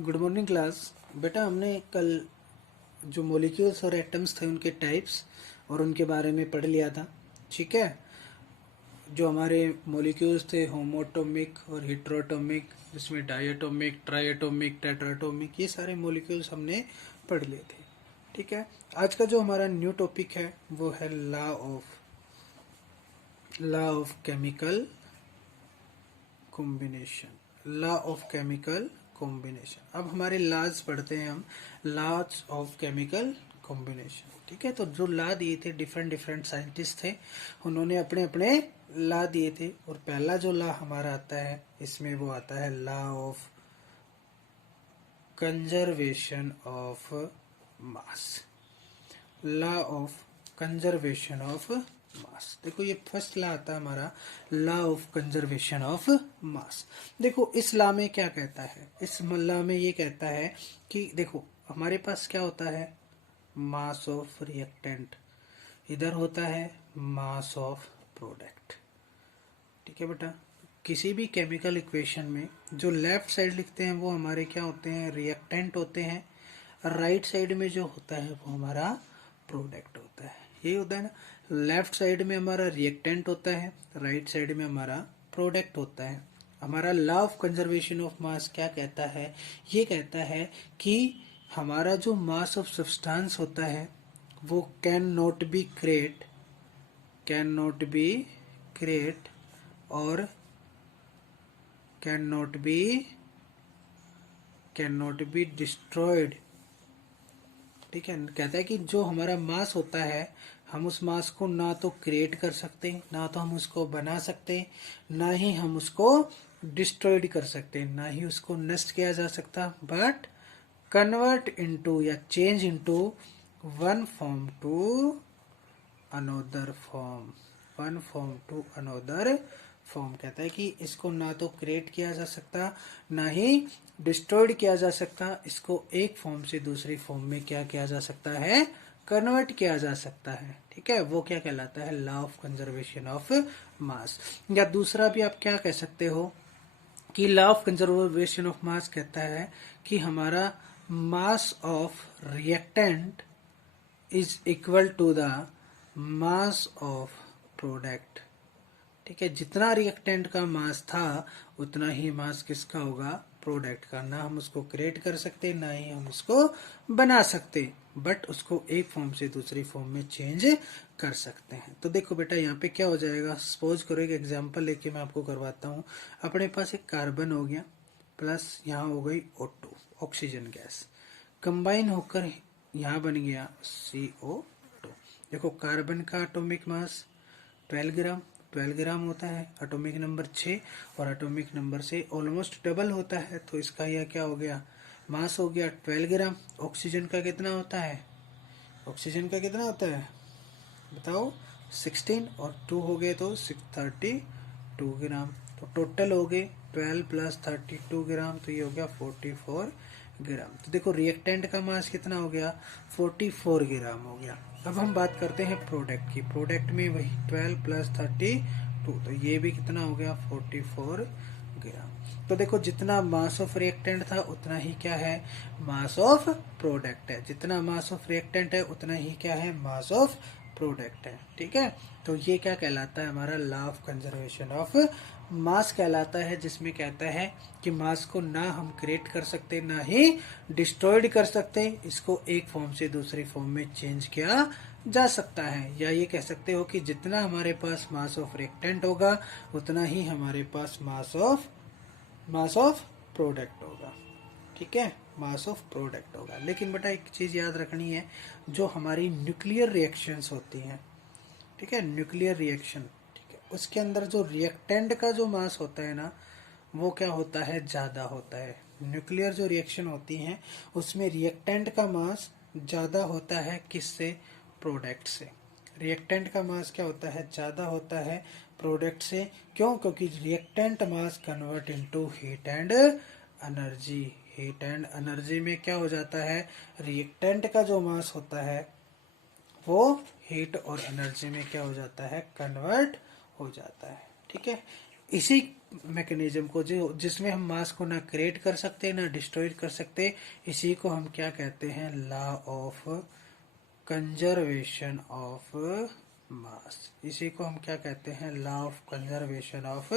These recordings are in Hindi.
Good morning class. बेटा हमने कल जो मॉलिक्यूल्स और एटम्स थे उनके टाइप्स और उनके बारे में पढ़ लिया था। ठीक है, जो हमारे मॉलिक्यूल्स थे होमोटोमिक और हेट्रोटोमिक, जिसमें डायटोमिक, ट्राइएटोमिक, टेट्राटोमिक, ये सारे मॉलिक्यूल्स हमने पढ़ लिए थे। ठीक है, आज का जो हमारा न्यू टॉपिक है वो है law of chemical combination. Law of chemical combination. अब हमारे लॉज पढ़ते हैं हम, लॉज ऑफ केमिकल कॉम्बिनेशन। ठीक है, तो जो लॉ दिए थे डिफरेंट डिफरेंट साइंटिस्ट थे, उन्होंने अपने अपने लॉ दिए थे। और पहला जो लॉ हमारा आता है इसमें वो आता है law of conservation of mass. Law of conservation of मास। देखो ये फर्स्ट लॉ आता है हमारा, लॉ ऑफ कंजर्वेशन ऑफ मास। देखो इस लॉ में क्या कहता है, इस लॉ में ये कहता है कि देखो हमारे पास क्या होता है, मास ऑफ रिएक्टेंट, इधर होता है मास ऑफ प्रोडक्ट। ठीक है बेटा, किसी भी केमिकल इक्वेशन में जो लेफ्ट साइड लिखते हैं वो हमारे क्या होते हैं, रिएक्टेंट होते हैं। राइट साइड में जो होता है वो हमारा प्रोडक्ट होता है। यही होता है ना, लेफ्ट साइड में हमारा रिएक्टेंट होता है, राइट साइड में हमारा प्रोडक्ट होता है। हमारा लॉ ऑफ कंजर्वेशन ऑफ मास क्या कहता है, ये कहता है कि हमारा जो मास ऑफ सब्सटेंस होता है वो कैन नॉट बी क्रिएट और कैन नॉट बी डिस्ट्रॉयड। ठीक है, कहता है कि जो हमारा मास होता है हम उस मास को ना तो क्रिएट कर सकते, ना तो हम उसको बना सकते, ना ही हम उसको डिस्ट्रॉयड कर सकते, ना ही उसको नष्ट किया जा सकता, बट कन्वर्ट इनटू या change into one form to another form. कहता है कि इसको ना तो क्रिएट किया जा सकता, ना ही डिस्ट्रॉयड किया जा सकता, इसको एक फॉर्म से दूसरी फॉर्म में क्या किया जा सकता है, कन्वर्ट किया जा सकता है। ठीक है, वो क्या कहलाता है, law of conservation of mass. या दूसरा भी आप क्या कह सकते हो कि law of conservation of mass कहता है कि हमारा mass of reactant is equal to the mass of product. ठीक है, जितना रिएक्टेंट का मास था उतना ही मास किसका होगा, प्रोडक्ट का। ना हम उसको क्रिएट कर सकते, ना ही हम उसको बना सकते, बट उसको एक फॉर्म से दूसरी फॉर्म में चेंज कर सकते हैं। तो देखो बेटा यहाँ पे क्या हो जाएगा, सपोज करो एक एग्जांपल लेके मैं आपको करवाता हूँ। अपने पास एक कार्बन हो गया प्लस यहाँ हो गई O2 ऑक्सीजन गैस, कंबाइन होकर यहाँ बन गया CO2। देखो कार्बन का एटॉमिक मास 12 ग्राम होता है, एटॉमिक नंबर 6 और एटॉमिक नंबर से ऑलमोस्ट डबल होता है, तो इसका यह क्या हो गया, मास हो गया 12 ग्राम। ऑक्सीजन का कितना होता है, बताओ 16 और 2 हो गए तो 32 ग्राम। तो टोटल हो गए 12 प्लस 32 ग्राम, तो ये हो गया 44 ग्राम। तो देखो रिएक्टेंट का मास कितना हो गया, 44 ग्राम हो गया। अब हम बात करते हैं प्रोडक्ट की। प्रोडक्ट में वही 12 प्लस 32, तो ये भी कितना हो गया 44 ग्राम। तो देखो जितना मास ऑफ रिएक्टेंट था उतना ही क्या है, मास ऑफ प्रोडक्ट है। जितना मास ऑफ रिएक्टेंट है उतना ही क्या है, मास ऑफ प्रोडक्ट है। ठीक है, तो ये क्या कहलाता है, हमारा लॉ ऑफ कंजर्वेशन ऑफ मास कहलाता है, जिसमें कहता है कि मास को ना हम क्रिएट कर सकते, ना ही डिस्ट्रॉयड कर सकते, इसको एक फॉर्म से दूसरी फॉर्म में चेंज किया जा सकता है। या ये कह सकते हो कि जितना हमारे पास मास ऑफ रिएक्टेंट होगा उतना ही हमारे पास मास ऑफ प्रोडक्ट होगा। ठीक है, मास ऑफ प्रोडक्ट होगा। लेकिन बेटा एक चीज याद रखनी है, जो हमारी न्यूक्लियर रिएक्शंस होती हैं, ठीक है, न्यूक्लियर रिएक्शन, ठीक है, उसके अंदर जो रिएक्टेंट का जो मास होता है ना, वो क्या होता है, ज्यादा होता है। न्यूक्लियर जो रिएक्शन होती हैं उसमें रिएक्टेंट का मास ज्यादा होता है, किससे, प्रोडक्ट से। रिएक्टेंट का मास क्या होता है, ज्यादा होता है प्रोडक्ट से। क्यों, क्योंकि reactant mass convert into heat and energy. Heat and energy में क्या हो जाता है, रिएक्टेंट का जो मास होता है वो हीट और एनर्जी में क्या हो जाता है, कन्वर्ट हो जाता है। ठीक है, इसी मैकेनिज्म को जो जिसमें हम मास को ना क्रिएट कर सकते ना डिस्ट्रॉय कर सकते, इसी को हम क्या कहते हैं, लॉ ऑफ कंजर्वेशन ऑफ मास। इसी को हम क्या कहते हैं, लॉ ऑफ कंजर्वेशन ऑफ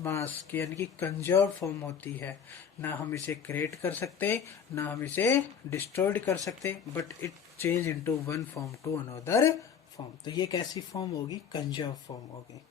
मास की, यानी कि कंजर्व फॉर्म होती है, ना हम इसे क्रिएट कर सकते ना हम इसे डिस्ट्रॉयड कर सकते, but it change into one form to another form. तो ये कैसी फॉर्म होगी, कंजर्व फॉर्म होगी।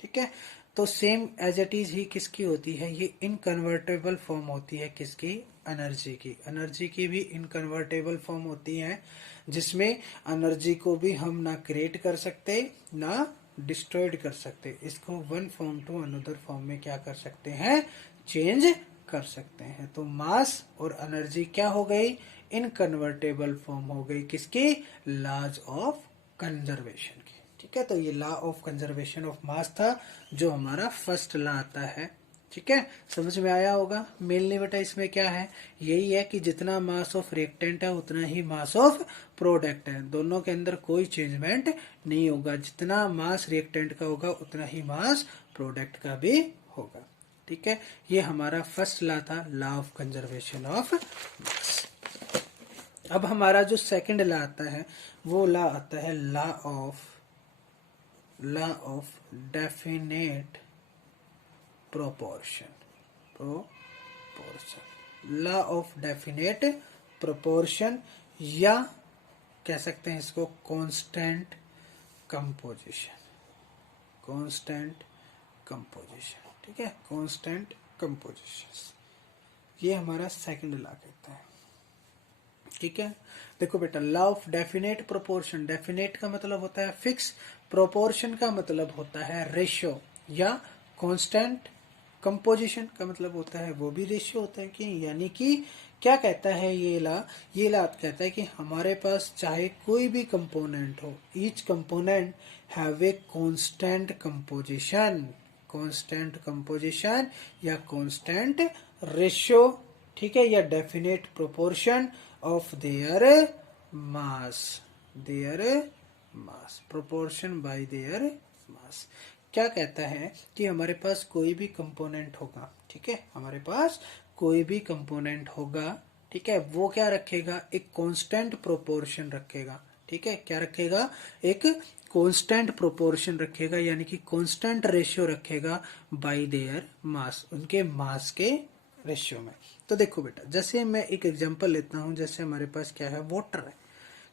ठीक है, तो सेम एज इट इज ही किसकी होती है, ये इनकन्वर्टेबल फॉर्म होती है किसकी, एनर्जी की। एनर्जी की भी इनकन्वर्टेबल फॉर्म होती है, जिसमें एनर्जी को भी हम ना क्रिएट कर सकते ना डिस्ट्रॉयड कर सकते, इसको one form to another form में क्या कर सकते हैं, चेंज कर सकते हैं। तो मास और एनर्जी क्या हो गई, इनकन्वर्टेबल फॉर्म हो गई किसकी, लॉज ऑफ कंजर्वेशन की। ठीक है, तो ये लॉ ऑफ कंजर्वेशन ऑफ मास था, जो हमारा फर्स्ट लॉ आता है। ठीक है, समझ में आया होगा। मेनली बेटा इसमें क्या है, यही है कि जितना मास ऑफ रिएक्टेंट है उतना ही मास ऑफ प्रोडक्ट है, दोनों के अंदर कोई चेंजमेंट नहीं होगा। जितना मास रिएक्टेंट का होगा उतना ही मास प्रोडक्ट का भी होगा। ठीक है, ये हमारा फर्स्ट लॉ था, लॉ ऑफ कंजर्वेशन ऑफ मास। अब हमारा जो सेकंड लॉ आता है वो लॉ आता है law of definite proportion. Law of definite proportion, या कह सकते हैं इसको कांस्टेंट कंपोजिशन। ठीक है, कांस्टेंट कंपोजिशन, ये हमारा सेकंड लॉ कहता है। ठीक है, देखो बेटा, law of definite proportion, definite का मतलब होता है फिक्स, प्रोपोर्शन का मतलब होता है रेशियो, या कांस्टेंट कंपोजिशन का मतलब होता है वो भी रेशियो होता है कि, यानी कि क्या कहता है ये लॉ कहता है कि हमारे पास चाहे कोई भी कंपोनेंट हो, each component have a constant composition या कांस्टेंट रेशियो, ठीक है, या definite proportion of their mass, proportion bye their mass. क्या कहता है कि हमारे पास कोई भी कंपोनेंट होगा, ठीक है, हमारे पास कोई भी कंपोनेंट होगा, ठीक है, वो क्या रखेगा, एक कांस्टेंट प्रोपोर्शन रखेगा। ठीक है, क्या रखेगा, एक कांस्टेंट प्रोपोर्शन रखेगा, यानी कि कांस्टेंट रेशियो रखेगा बाय देयर मास, उनके मास के रेशियो में। तो देखो बेटा, जैसे मैं एक एग्जांपल लेता हूं, जैसे हमारे पास क्या है, वाटर है,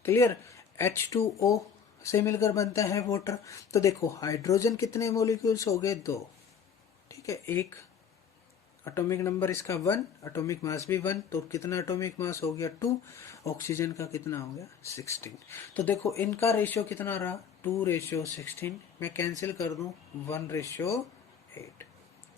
क्लियर, H2O से मिलकर बनता है वाटर। तो देखो हाइड्रोजन कितने मॉलिक्यूल्स हो गए, 2, ठीक है, एक एटॉमिक नंबर इसका 1, एटॉमिक मास भी 1, तो कितना एटॉमिक मास हो गया, 2। ऑक्सीजन का कितना हो गया, 16। तो देखो इनका रेशियो कितना रहा, 2:16। मैं कैंसिल कर दूं, 1:8।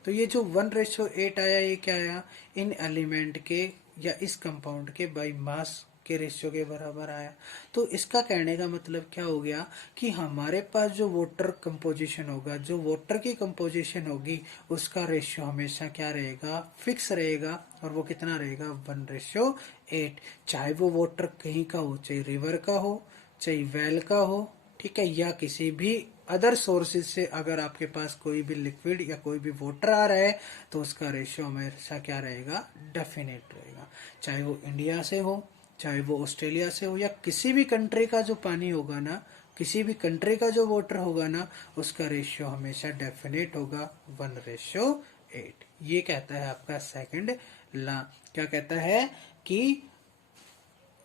तो ये जो 1:8 आया, ये क्या आया, इन एलिमेंट के या इस कंपाउंड के बाई मास के रेशियो के बराबर आया। तो इसका कहने का मतलब क्या हो गया कि हमारे पास जो वाटर कंपोजिशन होगा, जो वाटर की कंपोजिशन होगी, उसका रेशियो हमेशा क्या रहेगा, फिक्स रहेगा, और वो कितना रहेगा, 1:8। चाहे वो वाटर कहीं का हो, चाहे रिवर का हो, चाहे वेल का हो, ठीक है, या किसी भी अदर सोर्सेज से अगर आपके पास कोई भी लिक्विड या कोई भी वाटर आ रहा है, तो उसका रेशियो हमेशा क्या रहेगा, डेफिनेट रहेगा। चाहे वो इंडिया से हो, चाहे वो ऑस्ट्रेलिया से हो, या किसी भी कंट्री का जो पानी होगा ना, किसी भी कंट्री का जो वाटर होगा ना, उसका रेशियो हमेशा डेफिनेट होगा, 1:8। ये कहता है आपका सेकंड लॉ। क्या कहता है कि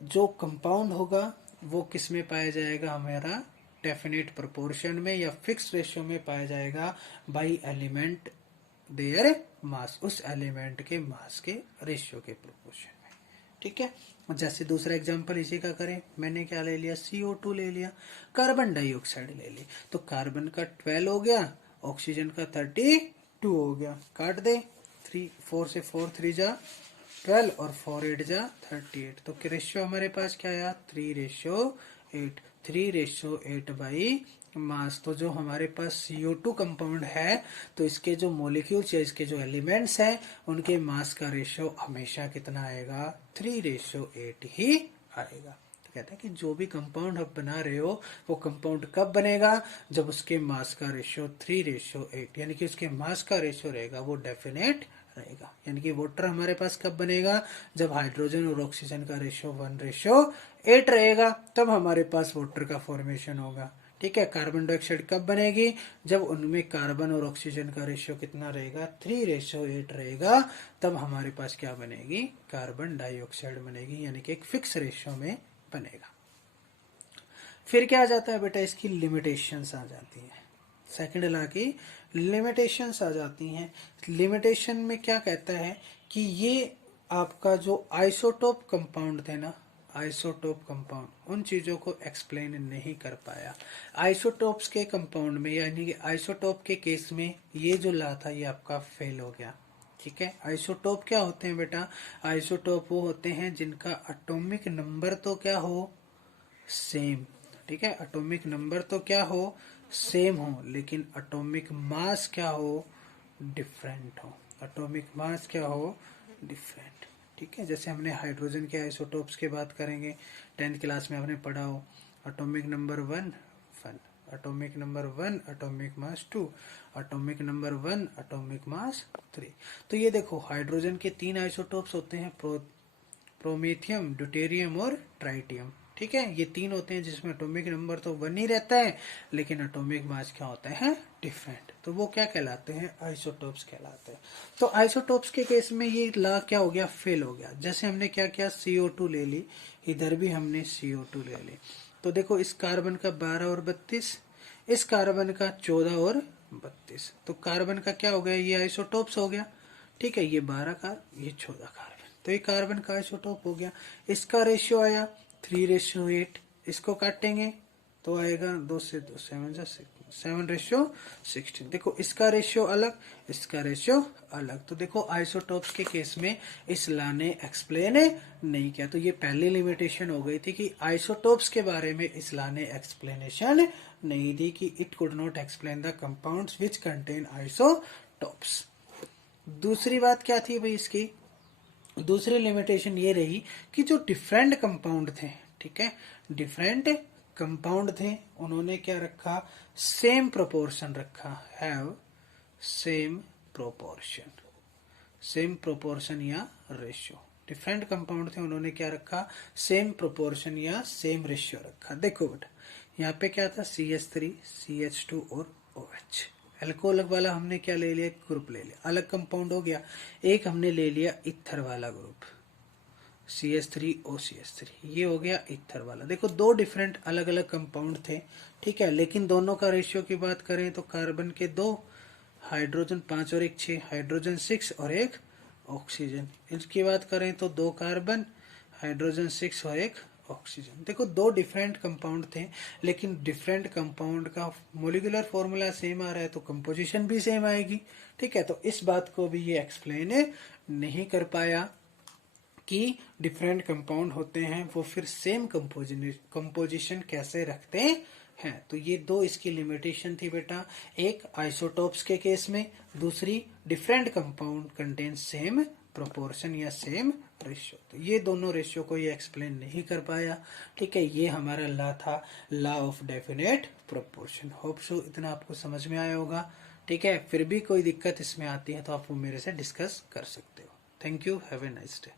जो कंपाउंड होगा वो किस में पाया जाएगा, हमारा डेफिनेट प्रोपोर्शन में या फिक्स रेशियो में पाया जाएगा बाई एलिमेंट देयर मास, उस एलिमेंट के मास के रेशियो के प्रोपोर्शन में। ठीक है, जैसे दूसरा एग्जांपल इसी का करें, मैंने क्या ले लिया, CO2 ले लिया, कार्बन डाइऑक्साइड ले ली, तो कार्बन का 12 हो गया, ऑक्सीजन का 32 हो गया, काट दे, 4 से 4 3 जा 12 और 4 8 जा 38। तो रेशियो हमारे पास क्या आया, 3:8, 3:8 बाई मास। तो जो हमारे पास CO2 कंपाउंड है, तो इसके जो मॉलिक्यूल्स या इसके जो एलिमेंट्स हैं, उनके मास का रेशियो हमेशा कितना आएगा, 3:8 ही आएगा। तो कहते हैं कि जो भी कंपाउंड आप बना रहे हो वो कंपाउंड कब बनेगा, जब उसके मास का रेशियो 3:8, यानी कि उसके मास का रेशियो रहेगा वो डेफिनेट रहेगा। यानी कि वाटर हमारे पास कब बनेगा, जब हाइड्रोजन और ऑक्सीजन का रेशियो 1:8 रहेगा, तब हमारे पास वाटर का फॉर्मेशन होगा। ठीक है। कार्बन डाइऑक्साइड कब बनेगी, जब उनमें कार्बन और ऑक्सीजन का रेशियो कितना रहेगा, 3:8 रहेगा, तब हमारे पास क्या बनेगी, कार्बन डाइऑक्साइड बनेगी, यानी कि एक फिक्स रेशियो में बनेगा। फिर क्या आ जाता है बेटा, इसकी लिमिटेशंस आ जाती हैं। सेकंड लॉ की लिमिटेशंस आ जाती हैं। लिमिटेशन में क्या कहता है कि ये आपका जो आइसोटोप कंपाउंड थे ना, आइसोटोप कंपाउंड उन चीजों को एक्सप्लेन नहीं कर पाया। आइसोटोप्स के कंपाउंड में, यानी कि आइसोटोप के केस में ये जो लॉ था ये आपका फेल हो गया। ठीक है। आइसोटोप क्या होते हैं बेटा, आइसोटोप वो होते हैं जिनका एटॉमिक नंबर तो क्या हो, सेम। ठीक है। एटॉमिक नंबर तो क्या हो, सेम हो, लेकिन एटॉमिक मास क्या हो, डिफरेंट हो। एटॉमिक मास क्या हो, डिफरेंट। ठीक है। जैसे हमने हाइड्रोजन के आइसोटोप्स की बात करेंगे, 10th क्लास में आपने पढ़ा हो, atomic number 1 atomic number 1, atomic mass 2, atomic number 1, atomic mass 3। तो ये देखो हाइड्रोजन के 3 आइसोटोप्स होते हैं, प्रोमेथियम, ड्यूटेरियम और ट्राइटियम। ठीक है। ये 3 होते हैं जिसमें एटॉमिक नंबर तो 1 ही रहता है, लेकिन एटॉमिक मास क्या होता है, डिफरेंट। तो वो क्या कहलाते हैं, आइसोटोप्स कहलाते हैं। तो आइसोटोप्स के केस में ये लॉ क्या हो गया, फेल हो गया। जैसे हमने क्या किया, CO2 ले ली, इधर भी हमने CO2 ले ली। तो देखो इस कार्बन का 12 और 32, इस कार्बन का 14 और 32, तो कार्बन का क्या हो गया, ये आइसोटोप्स हो गया। ठीक है। ये 12 का, ये 14 कार्बन, तो ये कार्बन का आइसोटोप हो गया। इसका रेशियो आया 3:8, इसको काटेंगे तो आएगा 2 से 2, 7:16। देखो इसका रेशियो अलग, इसका रेशियो अलग। तो देखो आइसोटोप्स के केस में इस लॉ ने एक्सप्लेन नहीं किया। तो ये पहली लिमिटेशन हो गई थी कि आइसोटोप्स के बारे में इस लॉ ने एक्सप्लेनेशन नहीं दी, कि it could not explain the compounds which contain isotopes. दूसरी बात क्या थी भाई इसकी, दूसरी लिमिटेशन ये रही कि जो डिफरेंट कंपाउंड थे, ठीक है, डिफरेंट कंपाउंड थे, उन्होंने क्या रखा, सेम प्रोपोर्शन रखा, have same proportion, same proportion या रेशियो। डिफरेंट कंपाउंड थे, उन्होंने क्या रखा, सेम प्रोपोर्शन या सेम रेशियो रखा। देखो बेटा यहाँ पे क्या था, CH3, CH2 और OH। एल्कोहल वाला हमने क्या ले लिया, ग्रुप ले लिया, अलग कंपाउंड हो गया। एक हमने ले लिया इथर वाला ग्रुप, CH3OCH3, ये हो गया इथर वाला। देखो दो डिफरेंट अलग अलग कंपाउंड थे, ठीक है, लेकिन दोनों का रेशियो की बात करें तो कार्बन के 2, हाइड्रोजन 5 और 1 6, हाइड्रोजन 6 और 1 ऑक्सीजन। इसकी बात करें तो 2 कार्बन, हाइड्रोजन 6 और 1 ऑक्सीजन। देखो दो डिफरेंट कंपाउंड थे, लेकिन डिफरेंट कंपाउंड का मोलिकुलर फॉर्मूला सेम आ रहा है तो कंपोजिशन भी सेम आएगी। ठीक है। तो इस बात को भी ये एक्सप्लेन नहीं कर पाया कि डिफरेंट कंपाउंड होते हैं वो फिर सेम कंपोजिशन कैसे रखते हैं। तो ये दो इसकी लिमिटेशन थी बेटा, एक आइसोटोप्स के केस में, दूसरी different compound contain same proportion या सेम रेशियो। तो ये दोनों रेशियो को ये एक्सप्लेन नहीं कर पाया। ठीक है। ये हमारा लॉ था, law of definite proportion. Hope so इतना आपको समझ में आया होगा। ठीक है। फिर भी कोई दिक्कत इसमें आती है तो आप वो मेरे से डिस्कस कर सकते हो। Thank you, have a nice day.